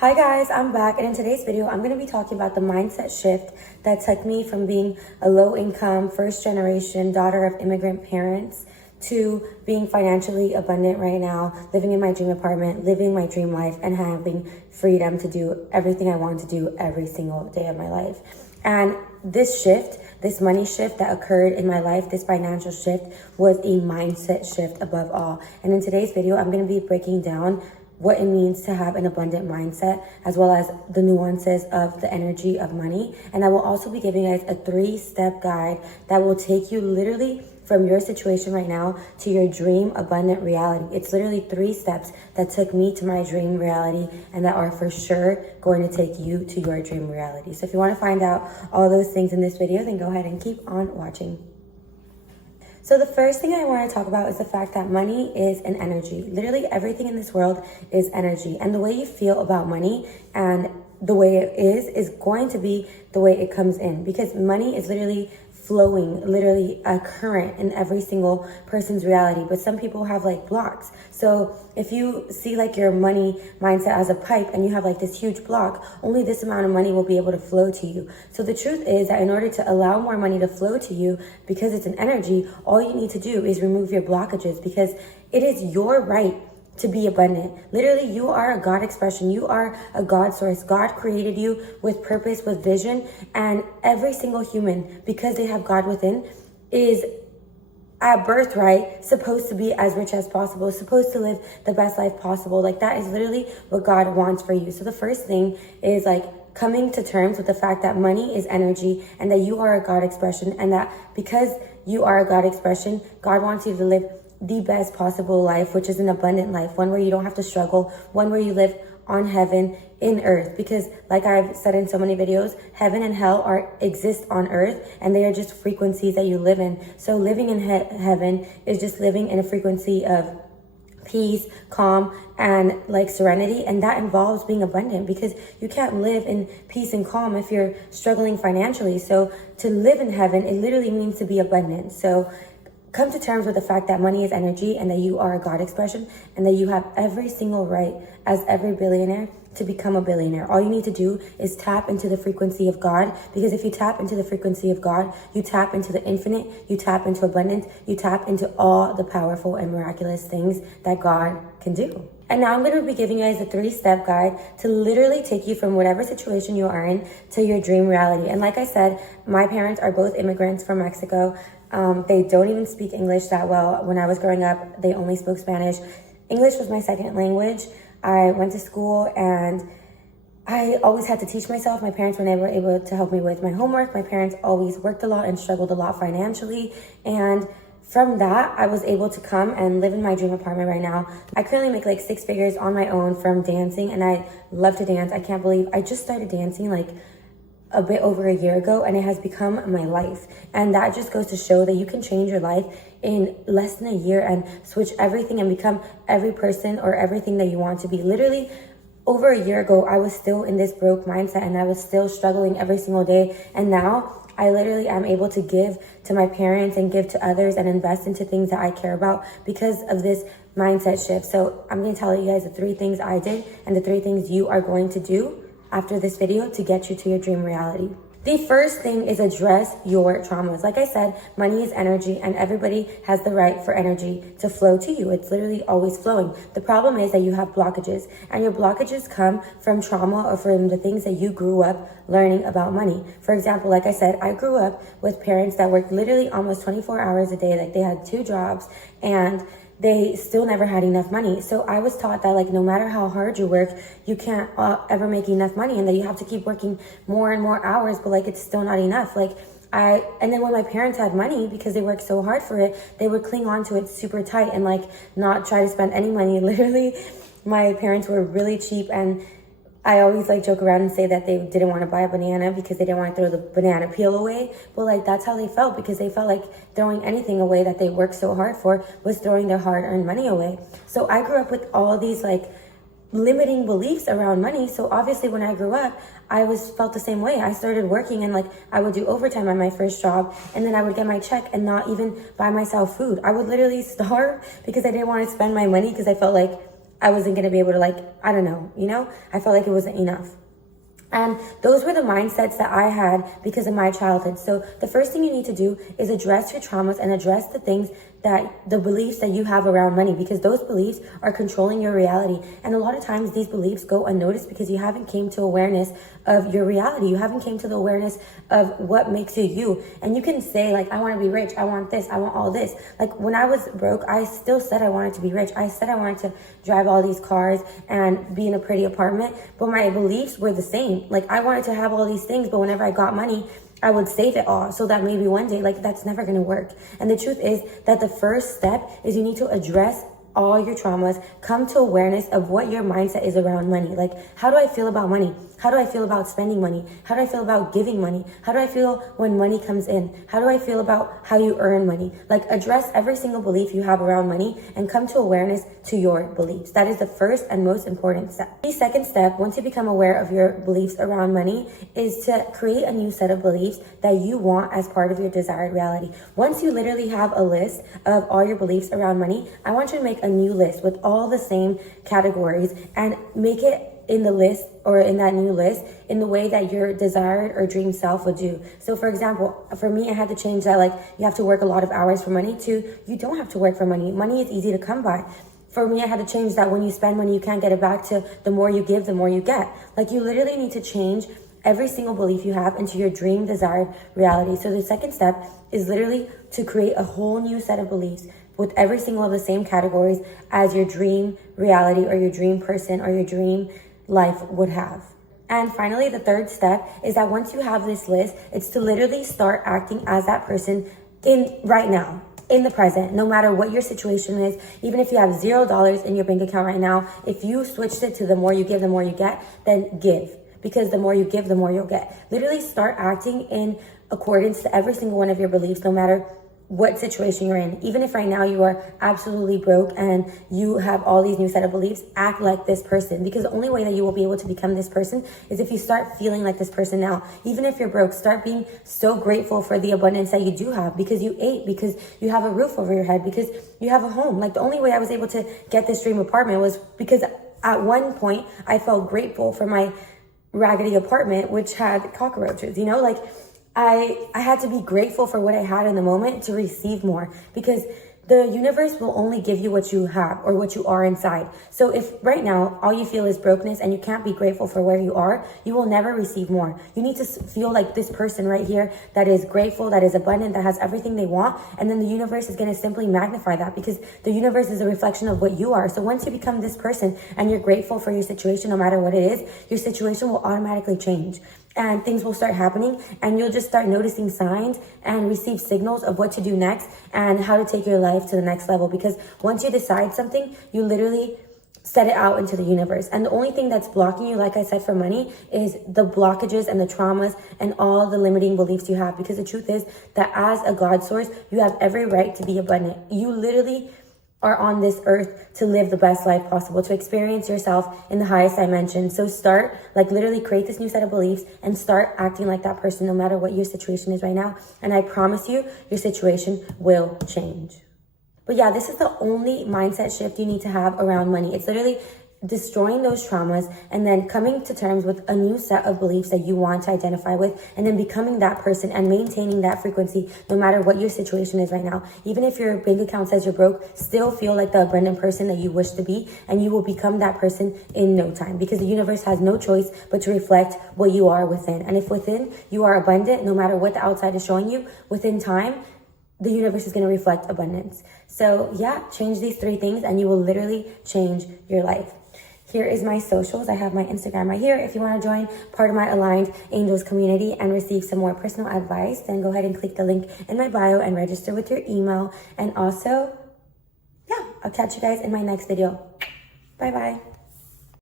Hi guys, I'm back, and in today's video, I'm going to be talking about the mindset shift that took me from being a low-income, first-generation daughter of immigrant parents to being financially abundant right now, living in my dream apartment, living my dream life, and having freedom to do everything I want to do every single day of my life. And this shift, this money shift that occurred in my life, this financial shift, was a mindset shift above all. And in today's video, I'm going to be breaking down what it means to have an abundant mindset, as well as the nuances of the energy of money. And I will also be giving you guys a 3-step guide that will take you literally from your situation right now to your dream abundant reality. It's literally 3 steps that took me to my dream reality and that are for sure going to take you to your dream reality. So if you want to find out all those things in this video, then go ahead and keep on watching. So the first thing I want to talk about is the fact that money is an energy. Literally everything in this world is energy. And the way you feel about money and the way it is going to be the way it comes in. Because money is literally flowing, literally a current in every single person's reality. But some people have like blocks. So if you see like your money mindset as a pipe and you have like this huge block, only this amount of money will be able to flow to you. So the truth is that in order to allow more money to flow to you, because it's an energy, all you need to do is remove your blockages, because it is your right to be abundant. Literally, you are a God expression. You are a God source. God created you with purpose, with vision, and every single human, because they have God within, is at birthright supposed to be as rich as possible, supposed to live the best life possible. Like, that is literally what God wants for you. So the first thing is like coming to terms with the fact that money is energy and that you are a God expression, and that because you are a God expression, God wants you to live the best possible life, which is an abundant life, one where you don't have to struggle, one where you live on heaven in earth. Because like I've said in so many videos, heaven and hell exist on earth, and they are just frequencies that you live in. So living in heaven is just living in a frequency of peace, calm, and like serenity. And that involves being abundant, because you can't live in peace and calm if you're struggling financially. So to live in heaven, it literally means to be abundant. So come to terms with the fact that money is energy and that you are a God expression, and that you have every single right as every billionaire to become a billionaire. All you need to do is tap into the frequency of God, because if you tap into the frequency of God, you tap into the infinite, you tap into abundance, you tap into all the powerful and miraculous things that God can do. And now I'm going to be giving you guys a 3-step guide to literally take you from whatever situation you are in to your dream reality. And like I said, my parents are both immigrants from Mexico. They don't even speak English that well. When I was growing up, they only spoke Spanish. English was my second language. I went to school and I always had to teach myself. My parents were never able to help me with my homework. My parents always worked a lot and struggled a lot financially. And from that, I was able to come and live in my dream apartment right now. I currently make like 6 figures on my own from dancing, and I love to dance. I can't believe I just started dancing like a bit over a year ago, and it has become my life. And that just goes to show that you can change your life in less than a year and switch everything and become every person or everything that you want to be. Literally over a year ago, I was still in this broke mindset and I was still struggling every single day. And now I literally am able to give to my parents and give to others and invest into things that I care about because of this mindset shift. So I'm going to tell you guys the 3 things I did and the 3 things you are going to do after this video to get you to your dream reality. The first thing is address your traumas. Like I said, money is energy, and everybody has the right for energy to flow to you. It's literally always flowing. The problem is that you have blockages, and your blockages come from trauma or from the things that you grew up learning about money. For example, like I said, I grew up with parents that worked literally almost 24 hours a day. Like, they had 2 jobs and they still never had enough money. So I was taught that like no matter how hard you work, you can't ever make enough money, and that you have to keep working more and more hours, but like it's still not enough. And then when my parents had money, because they worked so hard for it, they would cling on to it super tight and like not try to spend any money. Literally, my parents were really cheap, and I always like joke around and say that they didn't want to buy a banana because they didn't want to throw the banana peel away. But like, that's how they felt, because they felt like throwing anything away that they worked so hard for was throwing their hard-earned money away. So I grew up with all these like limiting beliefs around money. So obviously when I grew up, I felt the same way. I started working, and like I would do overtime on my first job, and then I would get my check and not even buy myself food. I would literally starve because I didn't want to spend my money, because I felt like I wasn't going to be able to, like, I don't know, you know, I felt like it wasn't enough. And those were the mindsets that I had because of my childhood. So the first thing you need to do is address your traumas and address the things the beliefs that you have around money, because those beliefs are controlling your reality. And a lot of times these beliefs go unnoticed because you haven't came to awareness of your reality. You haven't came to the awareness of what makes you you. And you can say, like, I want to be rich. I want this. I want all this. Like, when I was broke, I still said I wanted to be rich. I said I wanted to drive all these cars and be in a pretty apartment, but my beliefs were the same. Like, I wanted to have all these things, but whenever I got money, I would save it all so that maybe one day, like, that's never going to work. And the truth is that the first step is you need to address all your traumas, come to awareness of what your mindset is around money. Like, how do I feel about money? How do I feel about spending money? How do I feel about giving money? How do I feel when money comes in? How do I feel about how you earn money? Like, address every single belief you have around money and come to awareness to your beliefs. That is the first and most important step. The second step, once you become aware of your beliefs around money, is to create a new set of beliefs that you want as part of your desired reality. Once you literally have a list of all your beliefs around money, I want you to make a new list with all the same categories and make it in the list, or in that new list, in the way that your desired or dream self would do. So for example, for me, I had to change that, like, you have to work a lot of hours for money, to you don't have to work for money. Money is easy to come by. For me, I had to change that when you spend money, you can't get it back, to the more you give, the more you get. Like, you literally need to change every single belief you have into your dream desired reality. So the second step is literally to create a whole new set of beliefs with every single of the same categories as your dream reality, or your dream person, or your dream life would have. And finally, the third step is that once you have this list, it's to literally start acting as that person right now, in the present, no matter what your situation is. Even if you have $0 in your bank account right now, if you switched it to the more you give, the more you get, then give. Because the more you give, the more you'll get. Literally start acting in accordance to every single one of your beliefs, no matter what situation you're in. Even if right now you are absolutely broke and you have all these new set of beliefs, act like this person, because the only way that you will be able to become this person is if you start feeling like this person now. Even if you're broke, start being so grateful for the abundance that you do have, because you ate, because you have a roof over your head, because you have a home. Like, the only way I was able to get this dream apartment was because at one point I felt grateful for my raggedy apartment, which had cockroaches, you know, like, I had to be grateful for what I had in the moment to receive more, because the universe will only give you what you have or what you are inside. So if right now all you feel is brokenness and you can't be grateful for where you are, you will never receive more. You need to feel like this person right here that is grateful, that is abundant, that has everything they want. And then the universe is going to simply magnify that, because the universe is a reflection of what you are. So once you become this person and you're grateful for your situation, no matter what it is, your situation will automatically change. And things will start happening, and you'll just start noticing signs and receive signals of what to do next and how to take your life to the next level. Because once you decide something, you literally set it out into the universe. And the only thing that's blocking you, like I said, for money is the blockages and the traumas and all the limiting beliefs you have. Because the truth is that as a God source, you have every right to be abundant. You literally are on this earth to live the best life possible, to experience yourself in the highest dimension. So start, like, literally create this new set of beliefs and start acting like that person, no matter what your situation is right now. And I promise you, your situation will change. But yeah, this is the only mindset shift you need to have around money. It's literally destroying those traumas and then coming to terms with a new set of beliefs that you want to identify with, and then becoming that person and maintaining that frequency no matter what your situation is right now. Even if your bank account says you're broke, still feel like the abundant person that you wish to be, and you will become that person in no time, because the universe has no choice but to reflect what you are within. And if within you are abundant, no matter what the outside is showing you, within time, the universe is going to reflect abundance. So yeah, change these 3 things and you will literally change your life. Here is my socials. I have my Instagram right here. If you want to join part of my Aligned Angels community and receive some more personal advice, then go ahead and click the link in my bio and register with your email. And also, yeah, I'll catch you guys in my next video. Bye-bye.